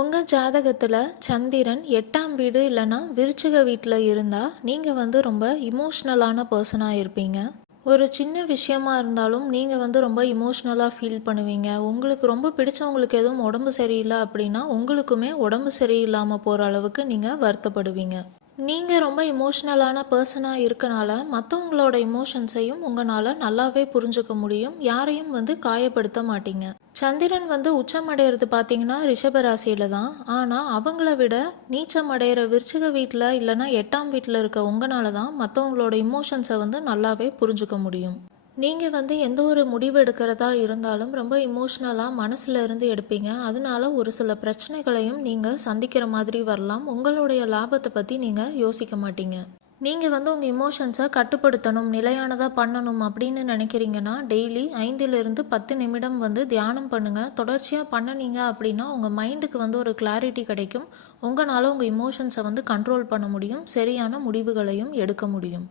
உங்கள் ஜாதகத்தில் சந்திரன் 8ஆம் வீடு இல்லைன்னா விருச்சிக வீட்டில் இருந்தால் நீங்கள் ரொம்ப இமோஷ்னலான பர்சனாக இருப்பீங்க. ஒரு சின்ன விஷயமா இருந்தாலும் நீங்கள் ரொம்ப இமோஷ்னலாக ஃபீல் பண்ணுவீங்க. உங்களுக்கு ரொம்ப பிடிச்சவங்களுக்கு எதுவும் உடம்பு சரியில்லை அப்படின்னா உங்களுக்குமே உடம்பு சரியில்லாமல் போகிற அளவுக்கு நீங்கள் வருத்தப்படுவீங்க. நீங்கள் ரொம்ப இமோஷ்னலான பர்சனாக இருக்கனால மற்றவங்களோட இமோஷன்ஸையும் உங்களால் நல்லாவே புரிஞ்சுக்க முடியும். யாரையும் காயப்படுத்த மாட்டீங்க. சந்திரன் உச்சம் அடையிறது பார்த்தீங்கன்னா ரிஷப ராசியில தான். ஆனால் அவங்கள விட நீச்சம் அடையிற விருச்சிக வீட்டில் இல்லைன்னா 8ஆம் வீட்டில் இருக்க உங்களால தான் மற்றவங்களோட இமோஷன்ஸை நல்லாவே புரிஞ்சுக்க முடியும். நீங்கள் எந்த ஒரு முடிவு எடுக்கிறதா இருந்தாலும் ரொம்ப இமோஷ்னலாக மனசில் இருந்து எடுப்பீங்க. அதனால ஒரு சில பிரச்சனைகளையும் நீங்கள் சந்திக்கிற மாதிரி வரலாம். உங்களுடைய லாபத்தை பற்றி நீங்கள் யோசிக்க மாட்டீங்க. நீங்கள் உங்கள் இமோஷன்ஸை கட்டுப்படுத்தணும், நிலையானதாக பண்ணணும் அப்படின்னு நினைக்கிறீங்கன்னா டெய்லி 5லிருந்து 10 நிமிடம் தியானம் பண்ணுங்கள். தொடர்ச்சியாக பண்ணினீங்க அப்படின்னா உங்கள் மைண்டுக்கு ஒரு கிளாரிட்டி கிடைக்கும். உங்களால் உங்கள் இமோஷன்ஸை கண்ட்ரோல் பண்ண முடியும். சரியான முடிவுகளையும் எடுக்க முடியும்.